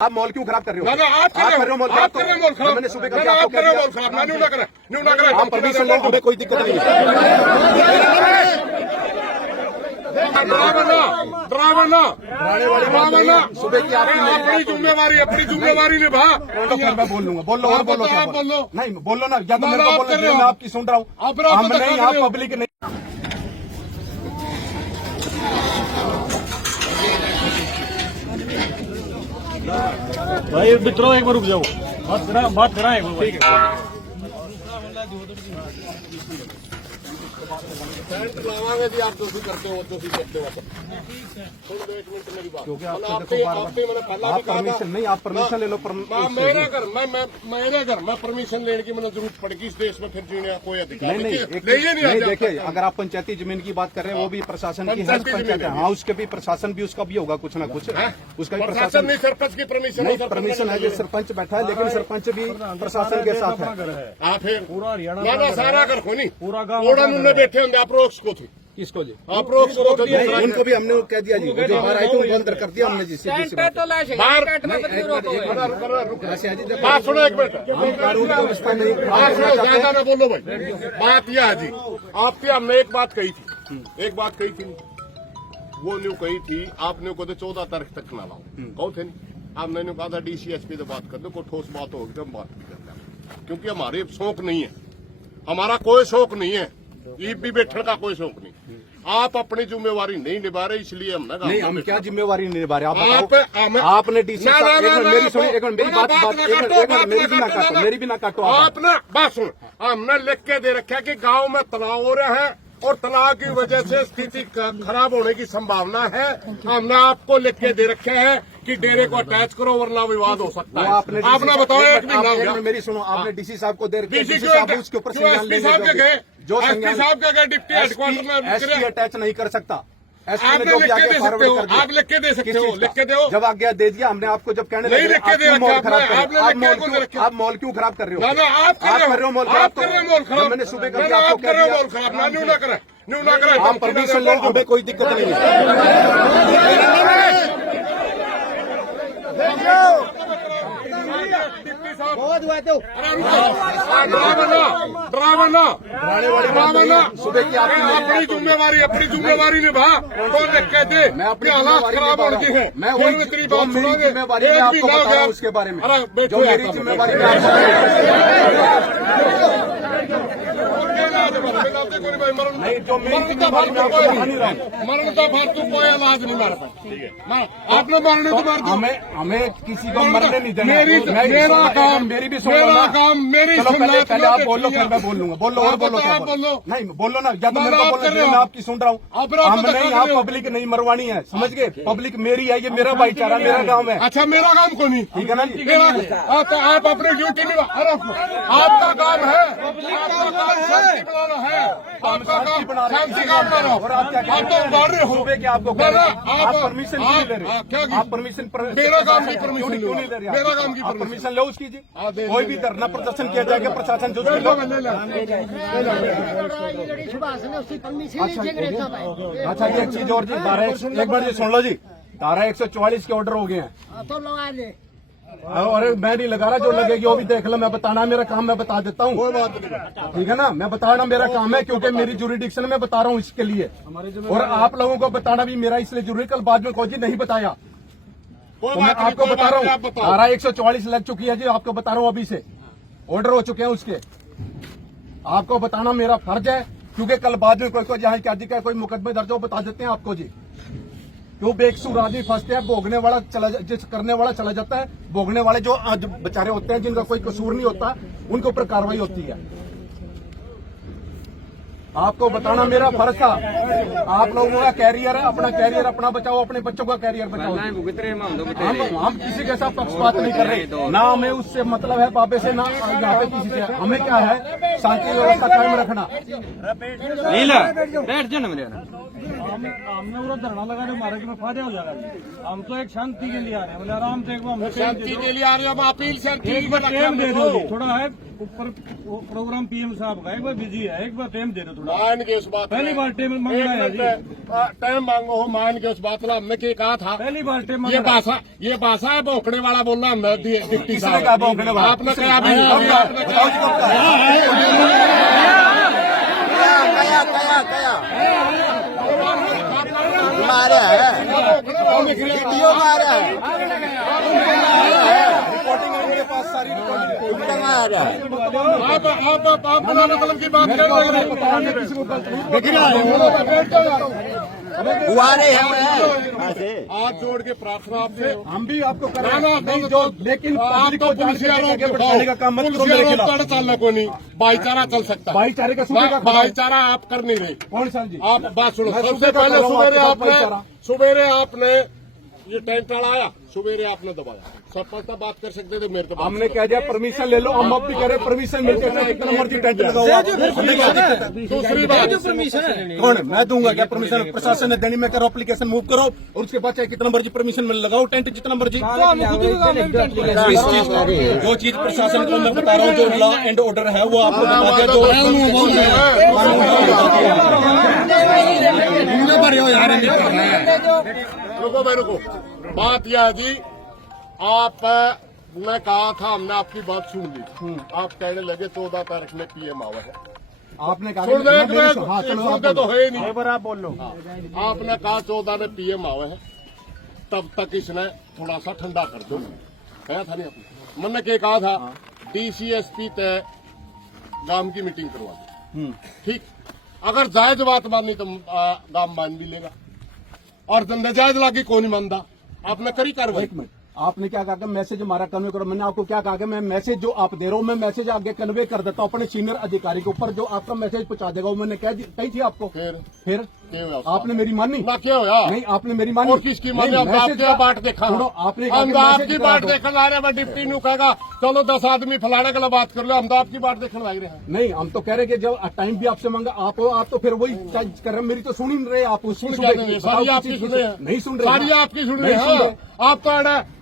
आप मॉल क्यों खराब कर रहे हो? आप कर रहे हो मॉल खराब। मैंने सुबह करके आपको कह दिया आप परमिशन लो, हमें कोई दिक्कत नहीं है। सुबह की अपनी जिम्मेवारी निभा। मैं बोल लूंगा, बोल लो और बोलो, क्या बोलो? नहीं बोलो ना, या तो मेरे को बोलो, मैं आपकी सुन रहा हूँ। हम नहीं, आप पब्लिक नहीं। भाई मित्रों एक बार रुक जाओ, बात करा एक बार। ठीक है, लावांगे जी, आप जो भी करते हो जो भी करते हो। सुन दो एक मिनट मेरी बात, क्योंकि मैंने आपको देखो बार-बार आप परमिशन नहीं, आप परमिशन ले लो। मेरे घर मैं परमिशन लेने की मैंने जरूरत पड़ेगी इस देश में, फिर जीने का कोई अधिकार नहीं। देखिए, अगर आप पंचायती जमीन की बात कर रहे हैं, वो भी प्रशासन की है, पंचायत है। हाँ, उसके भी प्रशासन भी, उसका भी होगा कुछ ना कुछ, उसका भी प्रशासन नहीं। सरपंच की परमिशन नहीं, परमिशन है कि सरपंच बैठा है, लेकिन सरपंच भी प्रशासन के साथ है। आप पूरा हरियाणा सारा घर को नहीं, पूरा गाँव बैठे होंगे। आप रोक्स को थे, किसको जी? आप रोक्स को थे, उनको भी हमने कह दिया जी, जो बाहर आए थे उनको अंदर कर दिया हमने जी। बात सुनो एक मिनट, ज्यादा ना बोलो भाई। बात यह है जी, आपकी हमने एक बात कही थी, वो न्यू कही थी आपने को 14 तारीख तक ना लाओ, कहो थे नहीं? आपने कहा था DCSP से बात कर दो, कोई ठोस बात होगी तो हम बात नहीं करते, क्योंकि हमारे शौक नहीं है, हमारा कोई शौक नहीं है, भी बैठने का कोई शौक नहीं। आप अपनी जिम्मेवारी नहीं निभा रहे, इसलिए हम नहीं, हम क्या जिम्मेवारी नहीं निभा रहे? आप आपने DC मेरी सुनिए, एक मिनट मेरी बात मेरी भी ना काटो। आपने बात सुन, हमने लिख के दे रखा है कि गांव में तनाव हो रहा है और तनाव की वजह से स्थिति खराब होने की संभावना है। हमने आपको लिख के दे रखे है कि डेरे को अटैच करो वरना विवाद हो सकता है। आपने बताओ, एक महीना मेरी सुनो, आपने DC साहब को दे रखे, DC साहब उसके ऊपर जो SP साहब के डिप्टी हेडक्वार्टर में SP अटैच नहीं कर सकता। आप लिख के दे सकते हो, आप लिख के दे सकते हो, लिख के दो। जब आज्ञा दे दिया हमने आपको, जब कहने लगे लिख के दे रखा आप मॉल क्यों खराब कर रहे हो? आप कर रहे हो मॉल खराब, मैंने सुबह करके आपको कह दिया मॉल खराब न्यू ना करें। आप परमिशन लो, हमें कोई दिक्कत नहीं है। बहुत हुआ तो सुबह की अपनी जिम्मेवारी निभा। कौन लिख के दे? मैं अपनी हालात खराब हो गई है, मैं वही जिम्मेवारी में आपको बता रहा हूँ उसके बारे में, जो मेरी जिम्मेवारी में नहीं, जो मेरी जिम्मेवारी में आपको बता नहीं रहा हूँ। मरण का फालतू कोई इलाज नहीं मार पाए। आपने मरने को मार दो, हमें किसी को मरने नहीं देना। मेरा काम मेरी भी मेरी पहले आप बोल लो, फिर मैं बोल लूंगा। बोलो और बोलो, क्या बोलो? नहीं बोलो ना, या तो मेरे को बोलो, मैं आपकी सुन रहा हूँ। हम नहीं, आप पब्लिक नहीं मरवानी है, समझ गए? पब्लिक मेरी है, ये मेरा भाईचारा, मेरा गाँव है। अच्छा, मेरा काम को नहीं, ठीक है ना जी? आप अपनी ड्यूटी निभा। आपका काम है, शांति बनाना है, आपका काम शांति का बनाना। और आप क्या आप तो बढ़ रहे हो, सुबह के आपको आप परमिशन क्यों नहीं ले रहे? आप परमिशन मेरा काम की परमिशन क्यों नहीं ले रहे? मेरा काम की परमिशन लो उसकी जी। कोई भी धरना प्रदर्शन किया जाएगा, प्रशासन जो अच्छा ये चीज और जी, एक बार जी सुन लो जी, धारा 144 के ऑर्डर हो गए हैं। अरे मैं नहीं लगा रहा, जो लगेगी वो भी देख लो। मैं बताना मेरा काम, मैं बता देता हूँ, कोई बात नहीं, ठीक है ना? मैं बताना मेरा काम है, क्योंकि मेरी जुरिडिक्शन में बता रहा हूँ इसके लिए, और आप लोगों को बताना भी मेरा इसलिए जरूरी। कल बाद में कोई जी नहीं बताया तो मैं आपको बता रहा हूँ, धारा 144 लग चुकी है जी, आपको बता रहा हूँ, अभी से ऑर्डर हो चुके हैं उसके। आपको बताना मेरा फर्ज है, क्योंकि कल बाद में कोई जहाँ क्या जी का कोई मुकदमे दर्ज हो, बता देते हैं आपको जी। क्यों बेकसूर आदमी फंसते हैं, भोगने वाला जिस करने वाला चला जाता है, भोगने वाले जो बेचारे होते हैं, जिनका कोई कसूर नहीं होता, उनके ऊपर कार्रवाई होती है। आपको बताना मेरा फर्ज था। आप लोगों का कैरियर है, अपना कैरियर अपना बचाओ, अपने बच्चों का कैरियर बचाओ। हम किसी के साथ पक्षपात नहीं कर रहे, ना हमें उससे मतलब है बाबे से, ना यहाँ पे किसी से। हमें क्या है, शांति व्यवस्था कायम रखना। बैठ जाओ ना मेरे हमने पूरा धरना लगा रहे हमारे में फायदा हो जाएगा। हम तो एक शांति के लिए आ रहे हैं, बोले आराम से एक बार हमें शांति के लिए आ रहे हैं हम, अपील से एक बार टाइम दे दो। थोड़ा है ऊपर प्रोग्राम पीएम साहब का, एक बार बिजी है, एक बार टाइम दे दो थोड़ा। मान के उस बात पहली बार टाइम मांगना है जी, टाइम मांगो हो, मान के उस बात हमने क्या कहा था। पहली बार टाइम ये भाषा है भौंकने वाला बोलना हमने डिप्टी किसने साहब कहा भौंकने वाला? आपने कहा अभी बताओ जी कब कहा? मारा है वीडियो मारा है रिकॉर्डिंग है मेरे पास सारी रिकॉर्डिंग मारा है आप बना मतलब की बात कर रहे हैं। हुआ नहीं है हाथ जोड़ के प्रार्थना आपसे, हम भी आपको कर रहे ना, हैं नहीं जो लेकिन आप पब्लिक तो को पुलिस आगे बढ़ाने का काम मत करो मेरे खिलाफ। चलने को नहीं, भाईचारा चल सकता है। भाईचारे का सूबे का भाईचारा आप कर नहीं रहे। कौन सा जी? आप बात सुनो, मैं सबसे सूबे का पहले कर रहा हूँ, आपके साथ भाईचारा। सुबेरे आपने ये टेंट आया, सुबेरे आपने दबाया। सरपंच साहब बात कर सकते थे, मेरे तो बात हमने कह दिया परमिशन ले लो, हम अब भी कह रहे परमिशन मिलते हैं, कितना मर्जी टेंट लगाओ आप। दूसरी बात कौन है? मैं दूंगा क्या परमिशन? प्रशासन ने देनी, मैं करो एप्लीकेशन मूव करो और उसके बाद चाहे कितना मर्जी परमिशन मिल लगाओ टेंट जितना मर्जी। जो चीज प्रशासन को मैं बता रहा हूँ, जो लॉ एंड ऑर्डर है वो आपको बता दिया। रुको भाई रुको, बात यह है जी, आप ने कहा था, हमने आपकी बात सुन ली। आप कहने लगे 14 तारीख में पीएम आवा है। आपने कहा सुन कि- हाँ, चलो आप सुनते तो बोलो। है ही नहीं। आप बोल लो। आपने कहा 14 में पीएम आवे है, तब तक इसने थोड़ा सा ठंडा कर दो, कहा था नहीं आपने? मैंने क्या कहा था, डीसीएसपी तय गांव की मीटिंग करवा दी, ठीक। अगर जायज बात माननी तो गांव मान भी लेगा, और नाजायज लागी कौन नहीं मानता। आपने करी कार्रवाई। एक मिनट, आपने क्या कहा कि मैसेज हमारा कन्वे करो? मैंने आपको क्या कहा कि मैं मैसेज जो आप दे रहा हूँ, मैं मैसेज आगे कन्वे कर देता हूँ अपने सीनियर अधिकारी के ऊपर, जो आपका मैसेज पहुंचा देगा। वो मैंने कही थी आपको। फिर क्या हुआ उसका? आपने मेरी मानी? ना क्या होया? नहीं, आपने मेरी मानी। और किसकी मानी? नहीं, हम मैसेज आपके का- बाट देखा, सुनो, आपने कहा हम कि तो मैसेज आपकी करा बाट दो। देखने आ रहे हैं। डिप्टी नु कहेगा चलो 10 आदमी फलाने के लिए बात कर लो, हम तो आपकी बाट देखने लग रहे हैं। नहीं, हम तो कह रहे कि जब टाइम भी आपसे मांगा, आप तो फिर वही कर रहे हैं। मेरी तो सुन ही नहीं रहे आप। उसकी सुन सुबह क्या की- नहीं, सारी बताओ आपकी किसी सुन रहे हैं। नहीं सुन रहे। सारी आपकी सुन रहे नहीं सुन हैं। रहे। आप तो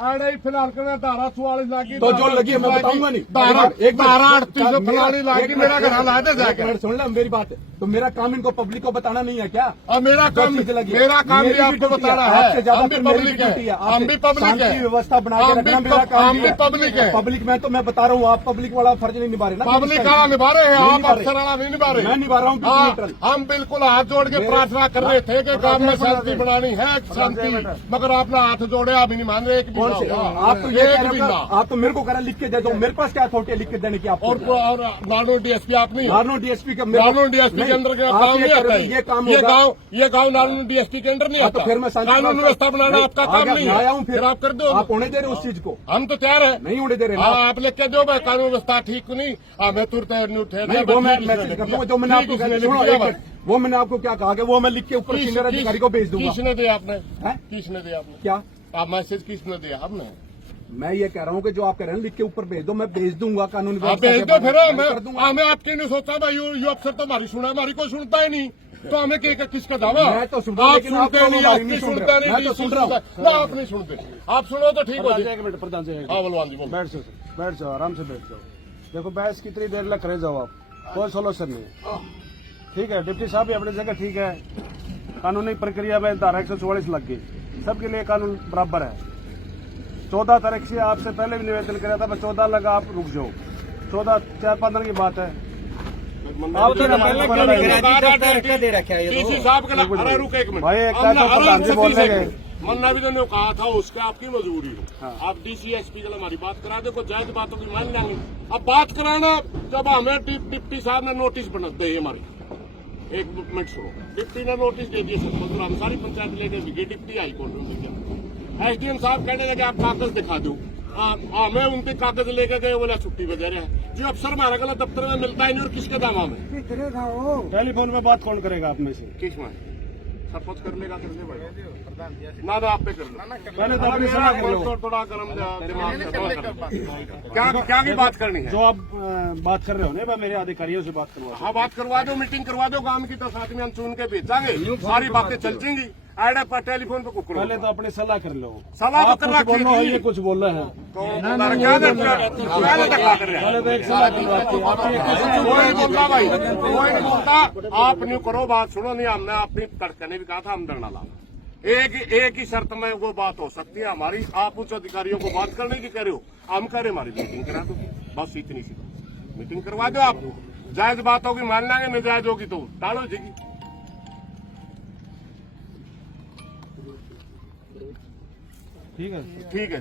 आड़े ही फिलहाल कर धारा 44 लागी, तो जो लगी है मैं बताऊंगा नहीं। धारा एक मिनट, धारा 38 फलानी एक लागी, मिनट, मेरा घर हालात है एक जाके। मिनट सुन ले मेरी बात। तो मेरा काम इनको पब्लिक को बताना नहीं है क्या? और मेरा जो काम चीज़ लगी है। मेरा काम भी मेरी आपको ड्यूटी बताना है। है। आपसे ज्यादा हम भी फिर मेरी पब्लिक ड्यूटी है, है। हम भी पब्लिक शांति है, व्यवस्था बना के हम रखना भी मेरा काम हम भी है। पब्लिक है। पब्लिक में तो मैं बता रहा हूँ, आप पब्लिक वाला फर्ज नहीं निभा रहे ना। पब्लिक का निभा रहे हैं, नहीं आप निभा रहे। अफसर वाला नहीं निभा रहे। मैं निभा रहा हूँ हाँ, न्यूट्रल। हम बिल्कुल हाथ जोड़ के प्रार्थना कर रहे थे कि गांव में शांति बनानी है, शांति, मगर आपने हाथ जोड़े, आप ही नहीं मान रहे। एक भी कौन ना से? हुआ। आप तो ये एक कह भी रहे ना। हो, आप तो मेरे को कह रहे लिख के दे दो। मेरे पास क्या अथॉरिटी है लिख के देने की आपको? और नानो डीएसपी आप नहीं हो? नानो डीएसपी का नानो डीएसपी के अंदर का काम नहीं आता है। ये काम ये होगा। गांव नानो डीएसपी के अंदर नहीं हाँ, तो आता। फिर मैं शांति कानून व्यवस्था बनाना आपका काम नहीं है। आया हूँ फिर आप कर दो, आप होने दे रहे उस चीज को? हम तो तैयार है। नहीं होने दे रहे ना। हाँ, आप लिख के दो भाई, कानून व्यवस्था ठीक नहीं, मैं तुरंत नहीं उठे। नहीं, वो मैं मैसेज कर दूंगा। जो मैंने आपको कहा, सुनो एक मिनट, वो मैंने आपको क्या कहा कि वो मैं लिख के ऊपर सीनियर अधिकारी को भेज दूंगा। किसने दिया आपने? हैं? किसने दिया आपने? क्या? आप मैसेज किसने दिया आपने? मैं ये कह रहा हूँ कि जो आप कह रहे हैं लिख के ऊपर भेज दो, मैं भेज दूंगा कानूनी आप व्यवस्था भेज के दो बारे फिर। में मैं कर दूंगा। मैं आपके नहीं सोचता भाई, ये अफसर तो हमारी सुना, हमारी कोई सुनता ही नहीं, तो हमें किसका दावा? मैं तो सुन रहा हूं, आप लेकिन आप सुनते तो नहीं, हमारी आप नहीं नहीं सुन सुनते रहे। नहीं, मैं तो सुन रहा हूं। ना आप नहीं सुनते। आप सुनो तो ठीक हो जी। एक मिनट प्रधान जी, हाँ बलवान जी बोलो। बैठ जाओ, बैठ जाओ, आराम से बैठ जाओ। देखो बहस कितनी देर लग रहे जाओ आप, कोई सोल्यूशन नहीं। ठीक है, डिप्टी साहब भी अपनी जगह ठीक है, कानूनी प्रक्रिया में धारा 144 लग गई, सबके लिए कानून बराबर है। 14 तारीख से आपसे पहले भी निवेदन किया था, 14 लगा, आप रुक जाओ। 14 4-5 दिन की बात है। आप तो डीसी साहब का अरे रुक एक मिनट भाई, एक का तो प्रधान जी बोल रहे हैं। मन्ना भी ने कहा था उसका आपकी मजबूरी है। आप डीसीएसपी के लिए हमारी बात करा दे, कोई जायज बातों की मान लेंगे। अब बात कराना जब हमें डिप्टी साहब ने नोटिस बना दी हमारी, एक मिनट सुनो, डिप्टी ने नोटिस दे दिए सरपंच, हम सारी पंचायत लेकर भी गई, डिप्टी आई कोर्ट में। एसडीएम साहब कहने लगे आप कागज दिखा दो, हमें उनके कागज लेके गए, बोला छुट्टी पे दे रहे हैं। जो अफसर हमारा गलत दफ्तर में मिलता ही नहीं, और किसके दावा में? टेलीफोन पे बात कौन करेगा आप में से? किस में? सपोर्ट कर लेगा भाई ना आप पे कर लो पहले तो अपनी सलाह कर लो। थोड़ा गर्म दिमाग से क्या की बात करनी है जो आप बात कर रहे हो ना, मेरे अधिकारियों से बात करवा। हाँ बात करवा दो, मीटिंग करवा दो गांव की, 10 आदमी हम चुन के भेजांगे, सारी बातें चल जाएंगी। आइडा पर टेलीफोन पे कुकड़ो पहले तो अपनी सलाह कर लो। सलाह तो आप कर कुछ रखी बोल रहे हो, थी। ये कुछ बोल रहे हैं। तो क्या पहले धक्का कर रहे हैं। पहले तो एक सलाह करवाती है आपने कोई नहीं बोलता भाई, कोई नहीं बोलता। आप न्यू करो, बात सुनो नहीं। हमने अपनी तड़के ने भी कहा था हम धरना लाना। एक ही शर्त में वो बात हो सकती है हमारी। आप उच्च अधिकारियों को बात करने की कह रहे हो, हम कह रहे हमारी मीटिंग करा दो, बस इतनी सी मीटिंग करवा दो। आप जायज बात होगी मान लेंगे, नाजायज होगी तो टालो जाएगी। ठीक है। ठीक है।